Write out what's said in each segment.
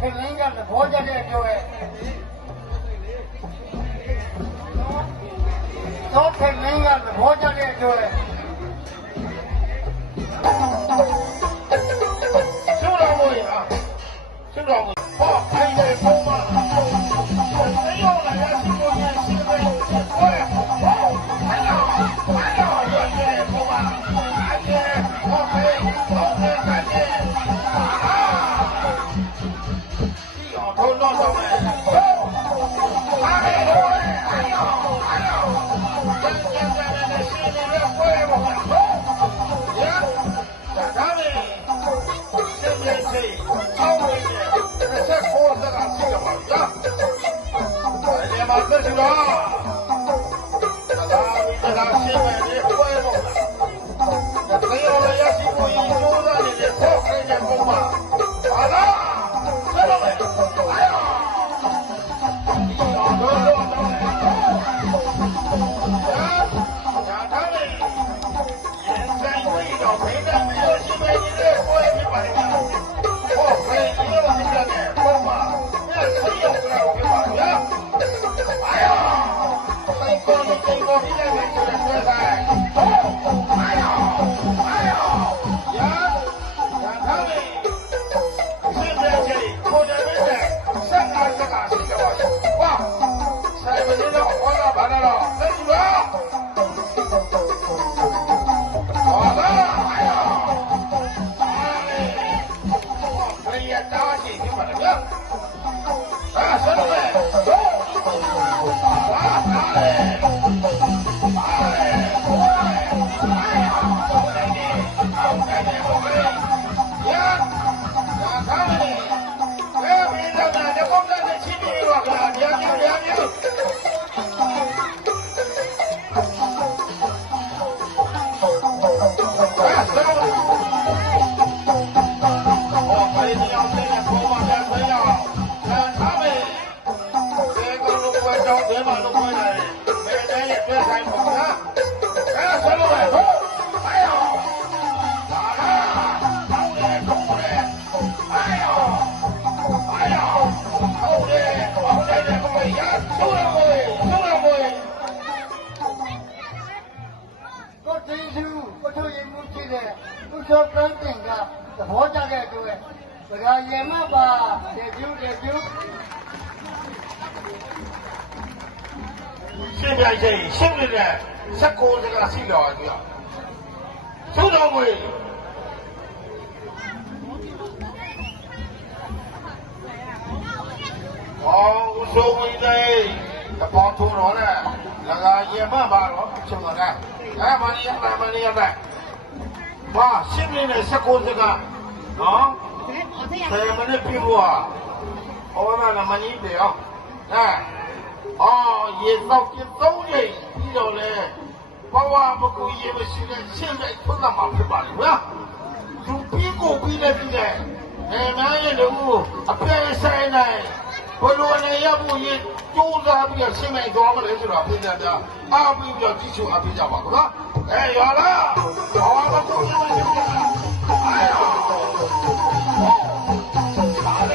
ခင်လင်းကသဘောကျတဲ့ပြောရဲ့တော့ခင်လင်းကသဘောကျတဲ့ပြောရဲ့收到我呀，收到我。好，开始跑嘛。没有了呀，新过年新的有钱，哎，好，哎呀，热血跑嘛，赶紧，好开，赶紧，啊！要头脑上来，走，哎呦喂，哎呀，咱心里面怪我呀，走，呀，在咱们。这口子个这个嘛呀，哎呀妈，这是个，这个新买的坏了，没有了也是故意留着你的，好开点工嘛，好了，知道没？哎呀，小头肉上来，让他们眼山味道，没得没有新买的，我也没买的。哎，你要是这点风嘛，那谁也不让我给绑着。哎呀，谁光你这个你在这就得说噻。哎呀，呀，让他们是不是这里后边没事，上哪是哪是个玩意？哇，谁不知道我要办了了，真是的。好了，哎呀。打起你把这个，啊，兄弟们，走，啊，打嘞，打嘞，哎呀，好来的，呀，让他们的，别别的呢，这光在这起名了，两名，哎，兄弟们。别把路过来，没人也别开口了。哎，小老板，走！哎呀，咋了？偷的，哎呀，偷的，这个呀，收了没？我真是，我抽烟不起的，不说干净的，活着的各位，这个烟嘛吧，这酒。现在这新的人，这个这个谁了的呀？收到没？哦，无所谓的，这包土了嘞，那个也蛮巴了，是不是？哎，慢点来。哇，新的人这个这个，啊，咱们的皮肤啊，我那么你的啊，哎。啊，也早的，你了嘞，爸爸不够也不行了，现在不那么吃饭了，就比来，哎，俺也留，别晒来，不如呢，要不也就是还不要现在装个来是吧？现在的，不要继续比较吧，是吧？哎，有了，爸爸不够也不行了，哎呀，好嘞。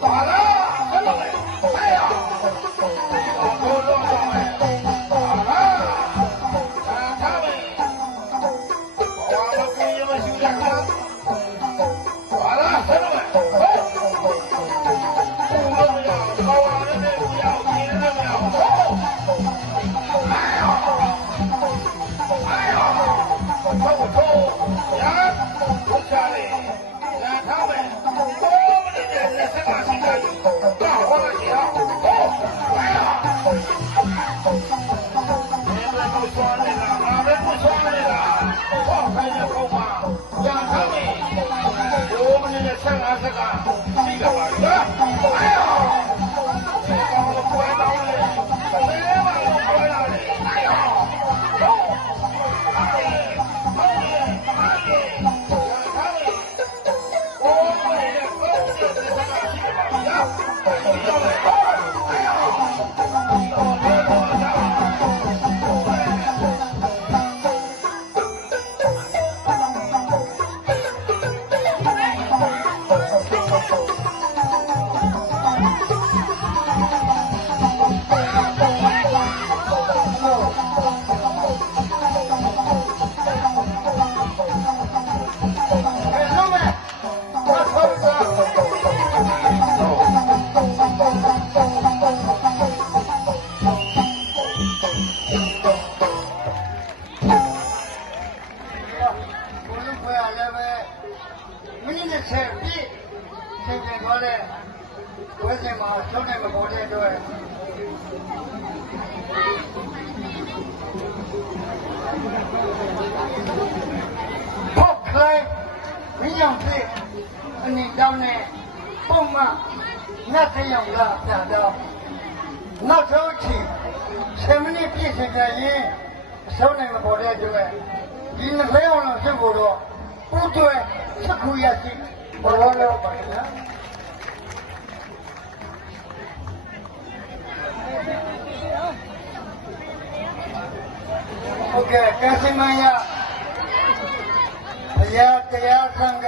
咋了？真的没？哎呀，我落上来，咋了？他们，我们故意们休假看，咋了？真的没？不要，我们这不要，你这不要。哎呀，走，呀，不下来，让他们。这个现在大伙儿起来，来呀！你们不说那个，俺们不说那个，放开点口嘛，让他们我们这些生儿这个这个玩意儿，哎呀，这帮子乖到嘞，这帮子乖到嘞，哎呀，走，哎呀，我们这风景这个。哎呀！ ဆုံးသွား ဘုလူခွဲရလည်းပဲမိနစ်20ပြည့်သင်ပြန်သွားတဲ့ဝဲစင်မှာရှုံးနေမပေါ်တဲ့အတွက်ဖောက်ခိုင်းမိညောင်ဖြစ်အနေတောင်းနဲ့ပုံမှန်ညတ်တဲ့ရောက်လာပြန်တော့နောက်ဆုံးချိန်7မိနစ်ပြည့်စင်ပြန်ရင်ရှုံးနေမပေါ်တဲ့အတွက်ဒီနှစ်ဖဲအောင်လို့ဖြစ်ဖို့တော့ပူကျွဲချက်ခုရရှိဘောလုံးပါခင်ဗျာโอเคကဲစင်မရဘုရားတရားဆံက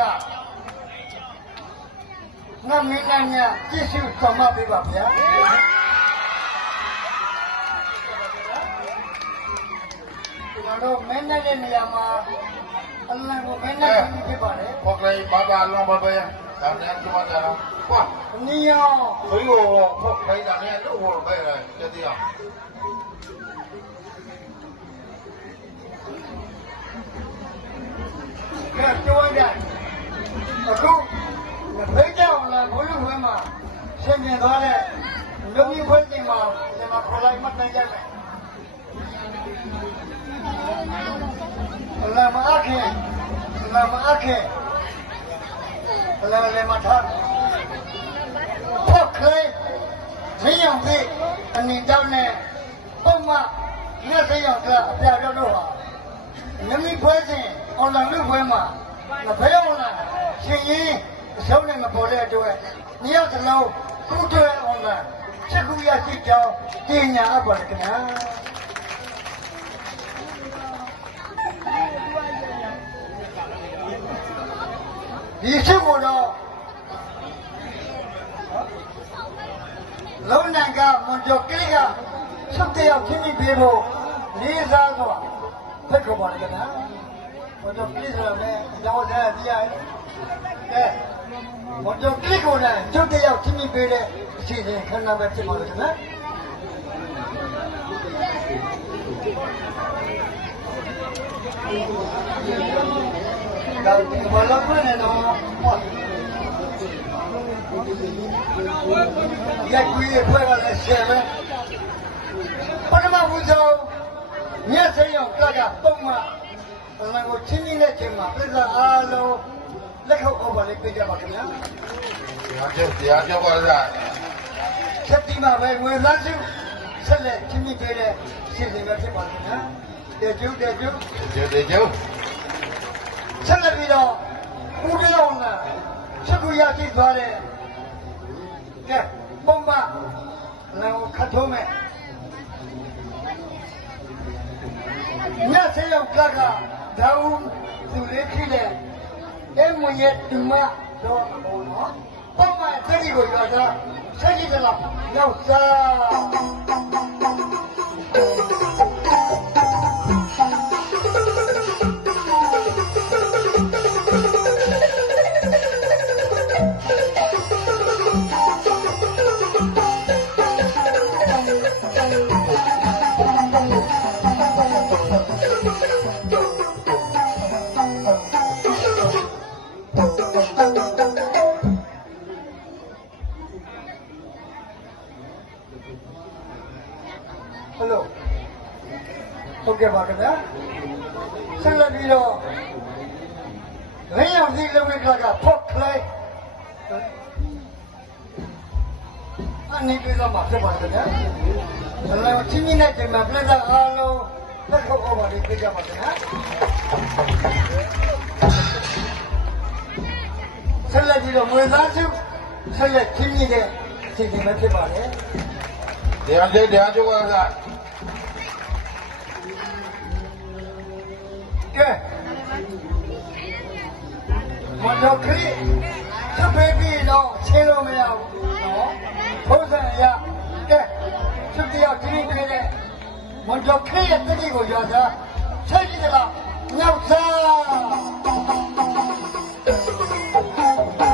နမင်းနိုင်ညကြည့်ရှုဆောင်မပေးပါဗျာကျွန်တော်မင်းနိုင်တဲ့နေရာမှာအလံကိုမင်းနိုင်ဖြစ်ပါတယ် พวกเลยมาบาลงมาไปตามนี้ตัวจะว่า နီယော 所以我พวกใครตามนี้都我ไปเลยจะดีอ่ะ ကဲကြိုးရတယ်အခုဖိတ်ကြောင်လာဘုလူဝဲမှာဆင်ပြန်သွားတဲ့လူမျိုးဖွဲ့တင်မှာကျွန်တော်ခေါ်လိုက်မှတ်နိုင်ရမယ်လာမအခင်းလာမအခင်းလာလေမထားဖောက်ခဲဇင်းရောင်ပြီးအနေတောင်းနဲ့ပုံမှန်လက်စရောက်ကအပြာပြောတော့ဟာနမီဖွဲစဉ်အွန်လိုင်းလူပွဲမှာမဖဲအောင်လားရှင်ရင်အစုံနဲ့မပေါ်တဲ့အတွက်ညောက်စလုံးခုတွဲအွန်လိုင်းချက်ခုရရှိကြောင်းတင်ညာအပ်ပါခင်ဗျာဒီချက်ကိုတော့လုံးနိုင်ကမွန်ကျော်ကိကဆက်တယောက်ချင်းပြီးပြေဖို့လေးစားစွာဖိတ်ခေါ်ပါရခင်ဗျာမွန်ကျော်ကိဆိုတော့အကြောင်းကြားပြရတယ်မွန်ကျော်ကိကိုလည်းဆက်တယောက်ချင်းပြီးပြေတဲ့အစီအစဉ်ခဏပဲဖြစ်ပါလို့ခင်ဗျာဒါဘာလို့ပြန်နေတော့ရက်ကြီးရဲ့ဖွဲ့ကလည်းဆယ်ပဲပထမဦးဆုံးမြတ်စိန်ရောက်ကြပုံမှန်အလံကိုချင်းချင်းနဲ့ချိန်မှာပြည်သားအားလုံးလက်ခုပ်အောက်ပါလေးပေးကြပါခင်ဗျာတရားကြောက်ပါလားချက်ဒီမှာပဲငွေသားစုဆက်လက်ချင်းချင်းပေးတဲ့စီစဉ်ပဲဖြစ်ပါခင်ဗျာတေကျုတေကျု ဆက်လက်ပြီးတော့ဦးပြောင်းလာချက်ကူရရှိသွားတဲ့ကဲပုံမှန်လည်းခတ်ထုံးမဲ့ညဆေးရောက်ကဒါဦးသူလေးဖြစ်တဲ့အဲမွေရဲ့ဒီမတော့မဟုတ်နော်ပုံမှန်တတိကိုပြောတာဆက်ကြည့်ကြလားရောက်ဟယ်လိုဟုတ်ကဲ့ပါခင်ဗျာဆက်လက်ပြီးတော့ရင်းရောင်စီလုံးဝကဖော့ခလိုက်အနေပြတော့မှာဖြစ်ပါခင်ဗျာဘယ်လိုချင်းချင်းနဲ့ချိန်မှာပြဿနာအားလုံးသက်ခုတ်အောင်ပါလိမ့်ပြကြပါခင်ဗျာဆက်လက်ပြီးတော့မွေသားစုဆက်လက်ချင်းချင်းနဲ့ချိန်ချိန်ပဲဖြစ်ပါလေတရားကြောက်ပါလားကဲမတော်ခရီးချက်ပေးပြီးတော့ချင်းလို့မရဘူးနော်ဘုရားရကဲချက်တရားခရီးပေးတဲ့မတော်ခရီးရဲ့တတိကိုရတာချက်ကြည့်ကြလားနောက်စား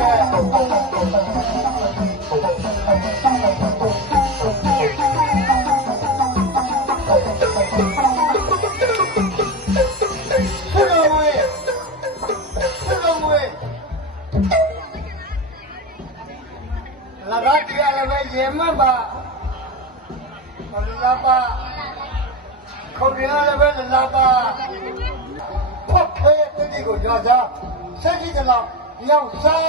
ကဲ ရေမတ်ပါလာပါခေါင်းရလည်းပဲလာပါဖတ်ခဲတဲ့ဒီကိုကြောစားဆက်ကြည့်ကြတော့ရောက်စား